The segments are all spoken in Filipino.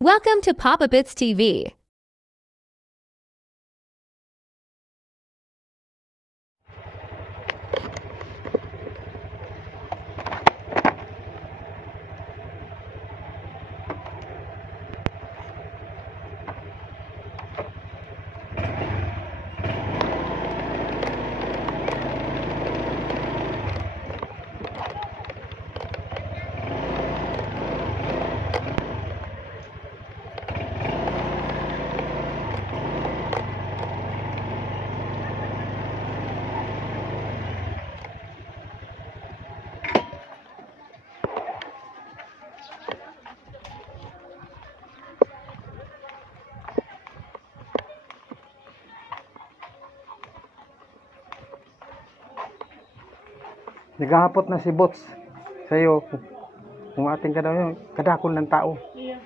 Welcome to Papa Bits TV. Naghahapot na si Bots sa'yo kung ating kadakol ng tao. Iya.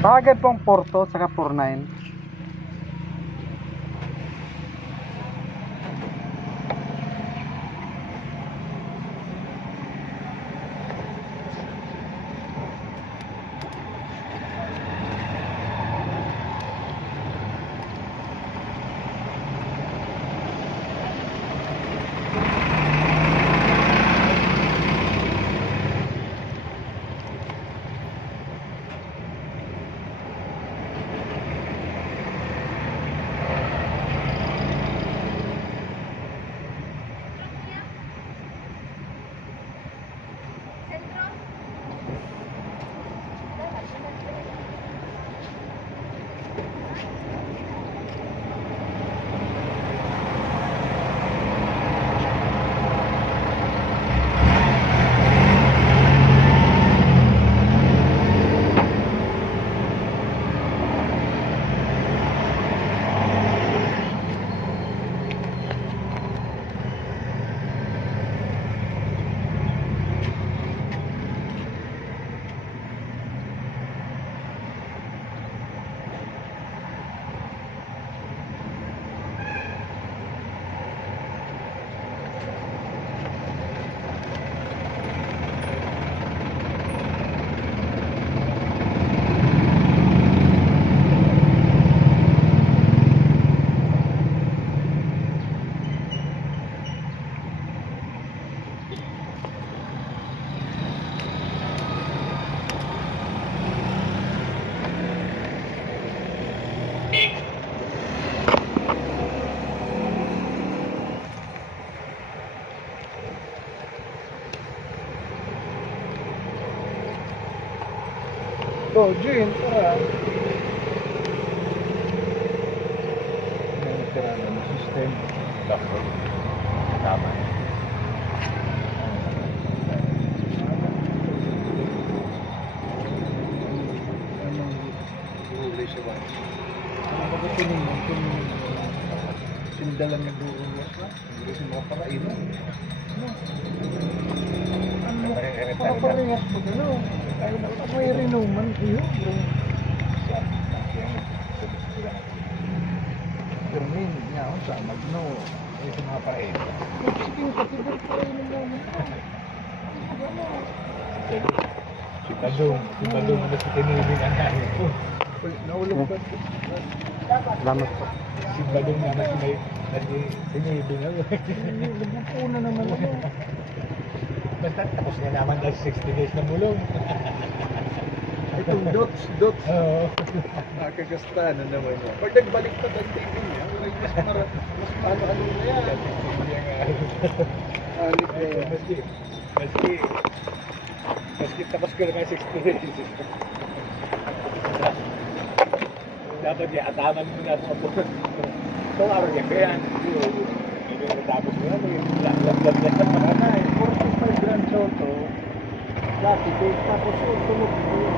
Bagad pong Porto saka 49. Oh, Jun, tara. May tira ng system. Tama. Anong huli siya ba? Ano ba tingin mo kung sindalan ng burulas na? Hindi siya makaparain mo. Ano? Makaparehas mo gano'n. Ay, may rinuman iyo, bro. Pero hindi niya ako sa magno. Ay, sa mga parain. Sige, patibig parain mo naman. Si Badong na si Tinibing ang nahin ko. Naulog ba? Salamat po. Si Badong na si Tinibing ako. Nagpupo na naman ako. Basta tapos na naman dahil 60 days na mulong. Itong dots. Oo. Nakakagasta na naman yun. Pag nagbalik pa ang TV niya, mas ano na yan. Alit na yan. Maski tapos ko na 60 days. Dapat ataman mo na sa buwan. Itong araw niya, kaya hindi mo natapos mo na. Lablab na sa panay. 45 Grand Soto. Dati, tapos tulog mo yun.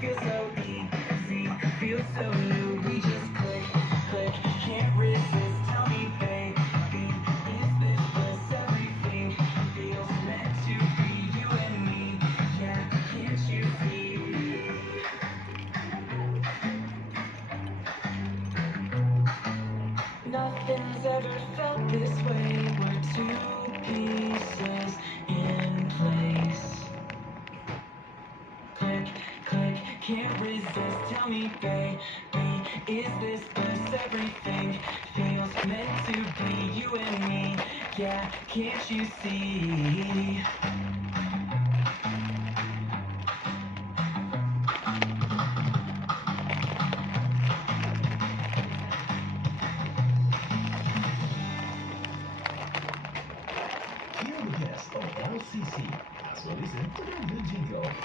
Feels so easy, feels so new. We just click, click, can't resist. Tell me, baby, is this bliss? Everything feels meant to be. You and me, yeah, can't you see? Nothing's ever felt this way. We're two pieces in place. Click, click, can't resist. Tell me, baby, is this bliss? Everything feels meant to be. You and me, yeah, can't you see? Here are the guests of LCC. So listen to their new jingle.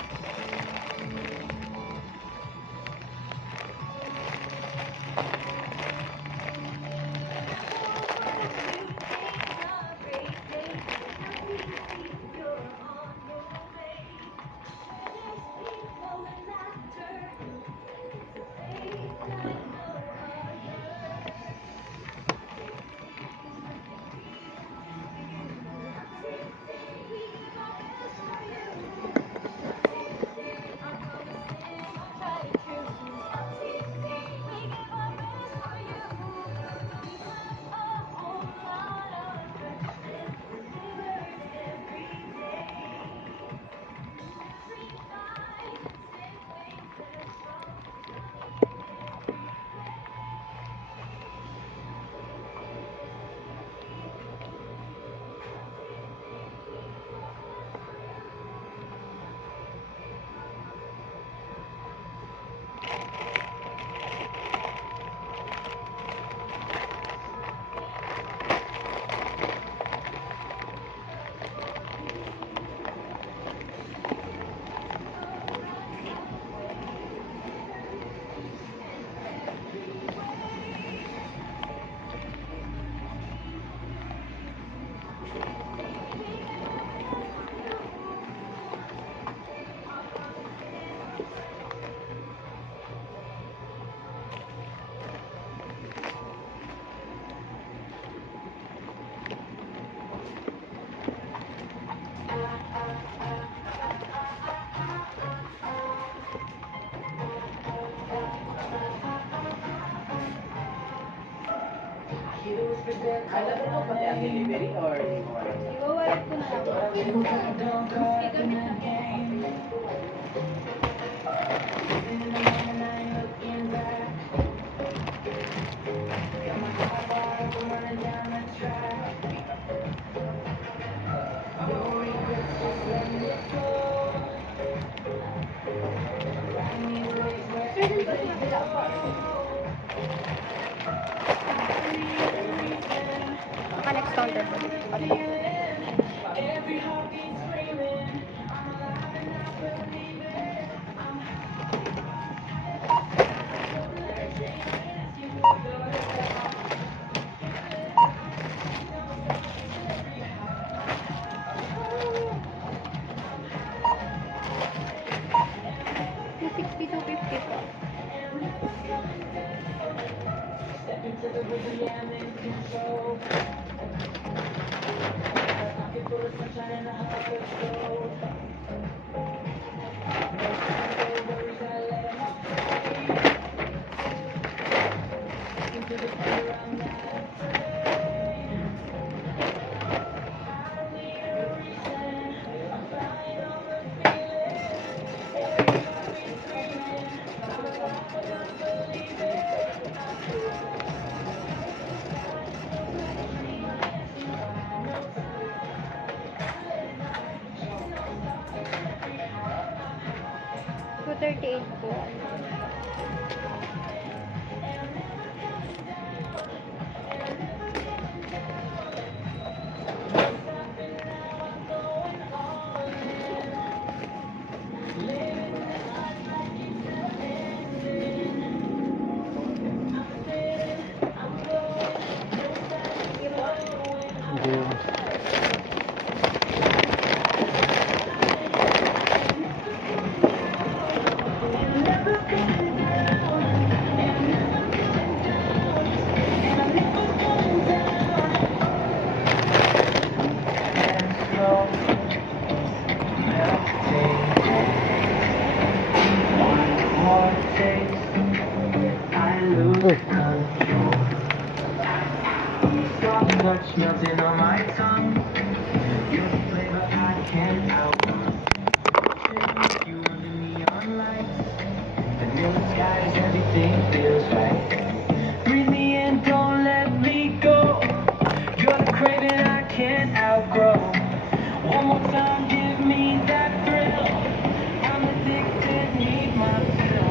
Next counter po. Every heartbeat screaming. I'm alive and I believe it. Step into the rhythm, yeah, I'm in control. Pocket full of sunshine and a heart of gold. No worries, I let 'em all fade. Into the fire, I'm not afraid. I don't need a reason. I'm flying on the feeling. Every heartbeat screaming. I'm alive and I believe it. $238 po. Hindi. melting on my tongue. You're the flavor I can't outrun. You under neon lights, vanilla skies, everything feels right. Breathe me in, don't let me go. You're the craving I can't outgrow. One more time, give me that thrill. I'm addicted, need my fill.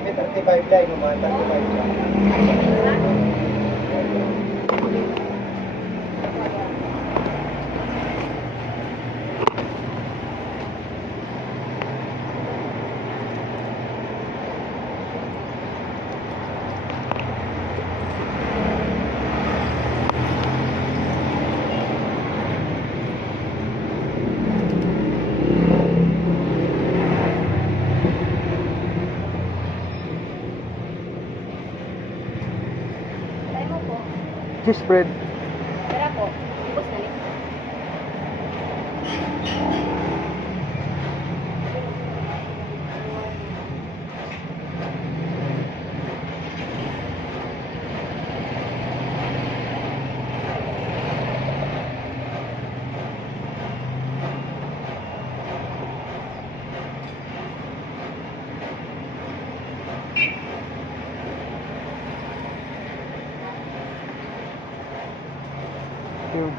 May 35 lang, yung mga 35 lang. Cheese spread. Tara po. Ibos na rin. Yun.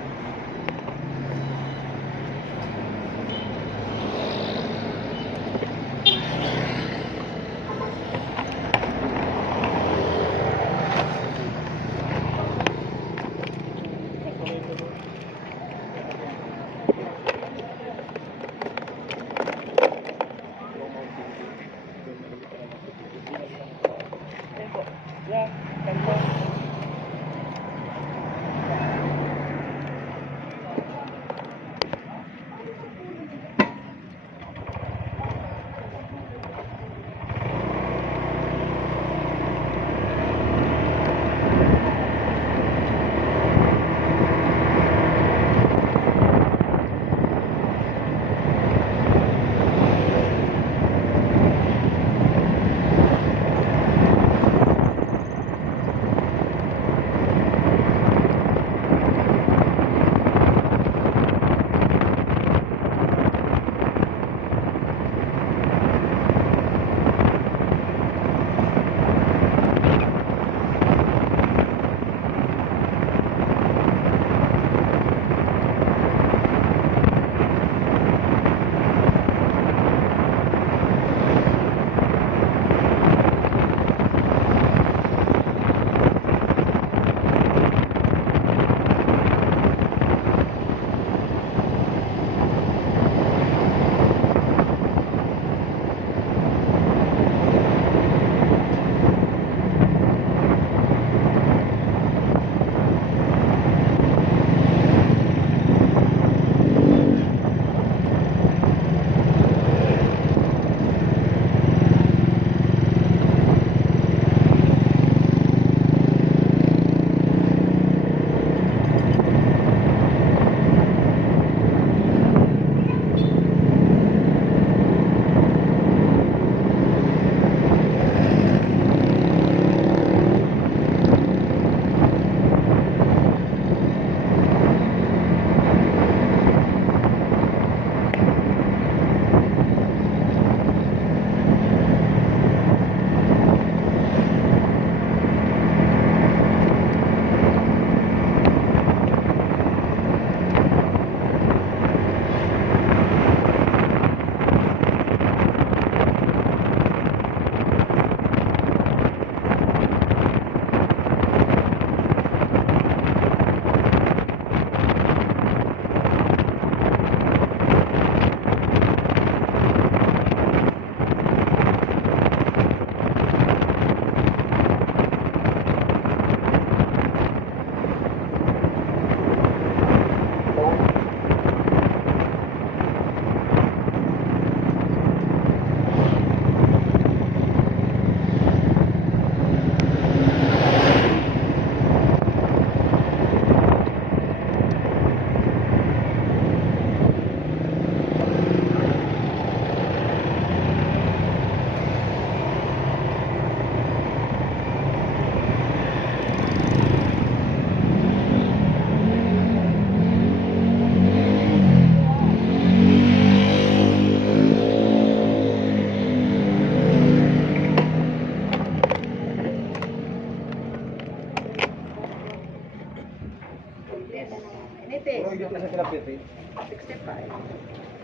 tilapia, Pete? 65.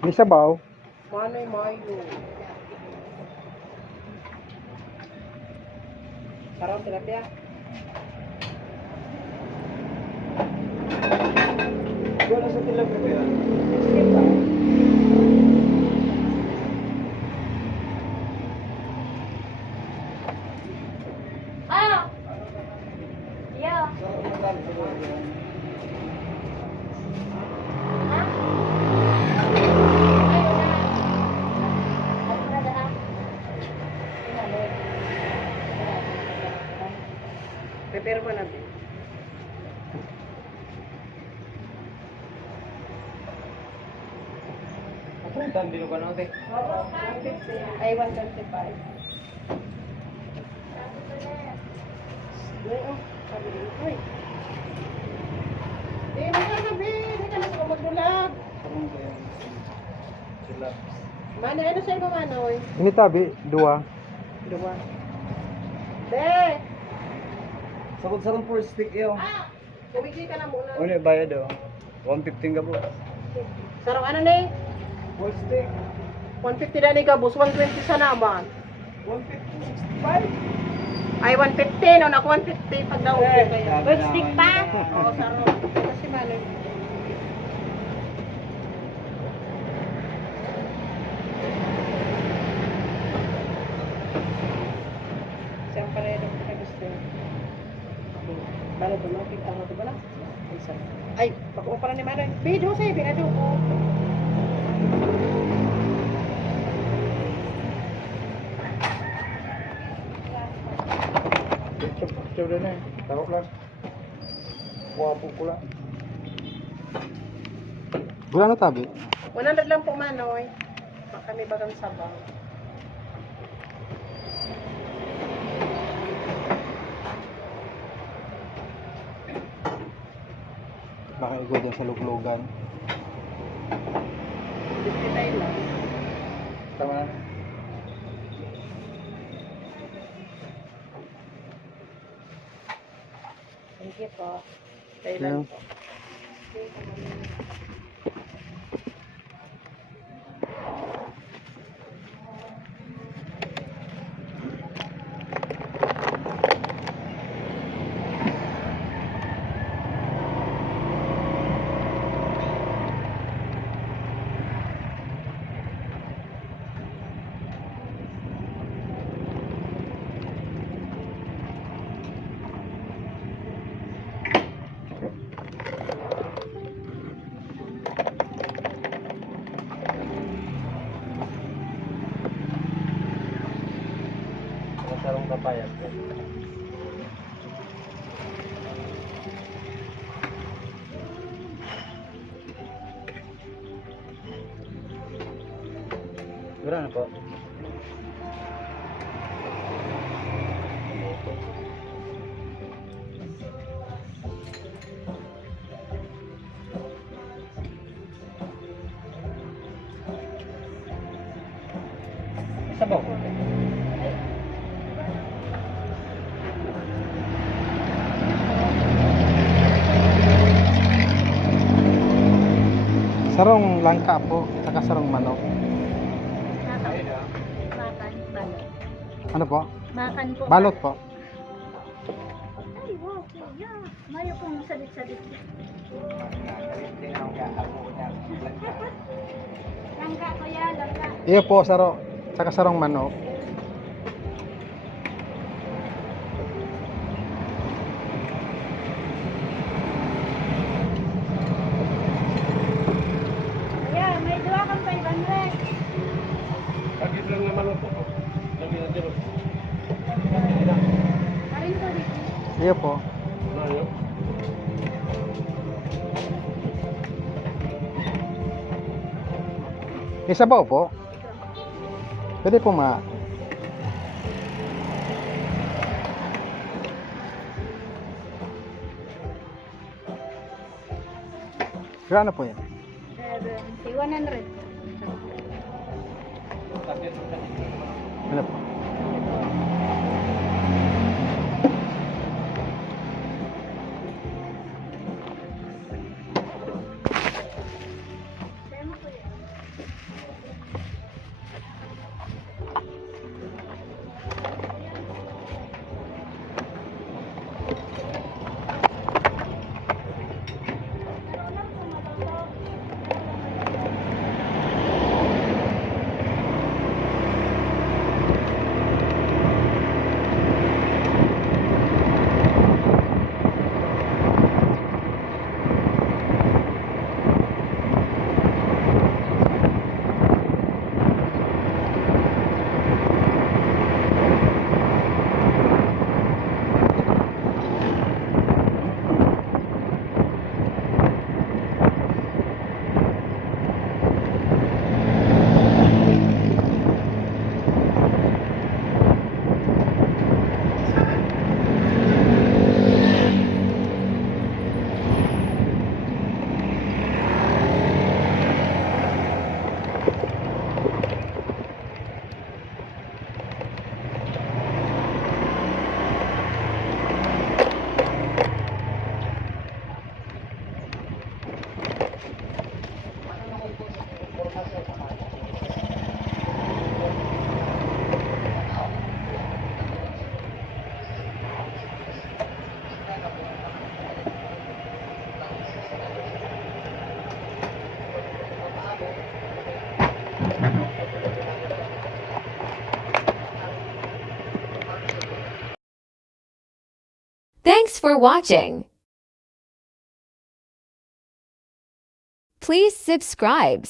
May sabaw. Manoy mayo. Sarap tilapia. Wala sa tilapia ba yan? 65. Ah! Yeah. Prepare mo na, Bi. Ako rin, tandilo ka na, te. Oo, 150. Ay, 125. Uy, oh. Sabi din, uy. Di mo na sabi. Di ka na sa magdulag. Sila. Manoy, ano sa'yo ba, Manoy? Ini tabi, dua. Dua. De! Sakot-sakot for stick yun. Ah! Kumiki ka na muna. Ano yung bayad oh? 115 ka po. Sarang ano ni? Full stick. 150 na ni Gabos, 120 sa naman. 150, 65. Ay, 150. No, naku 150 pag daw. Eh, kayo. sabi Bird naman. stick pa? Oo, sarap. Kasi Manoy. Siyempre, ito ka gusto. Bala ito, mga pig-ano ito ba na? Ay, pakuha pala ni Manoy. Video sa'yo, binado ko. Picture din eh. Tarok lang. Wapo ko lang. Wala na tabi. 100 lang po, Manoy. Baka may bagang sabaw. Baka igod yan sa luglugan. 59 lang. Tama na. Thank you po. Kailan Yeah. po? Sarong kapayat. Wala na po. Sabaw. Sarong langka po, saka sarong manok. Makan, balot. Ano po? Makan po. Balot po. Ay, wow, kuya. Mayo kong salit-salit. Langka, kuya, langka. Iyo po, saro. Saka sarong manok. Kuya, may dua kang 500. Pagit lang naman po. Labi na dito. Karin ko dito. Iyo po. Ano? May sabaw po. Pwede po ma... Gano'n po yan? 100. Ano po? Thanks for watching. Please subscribe.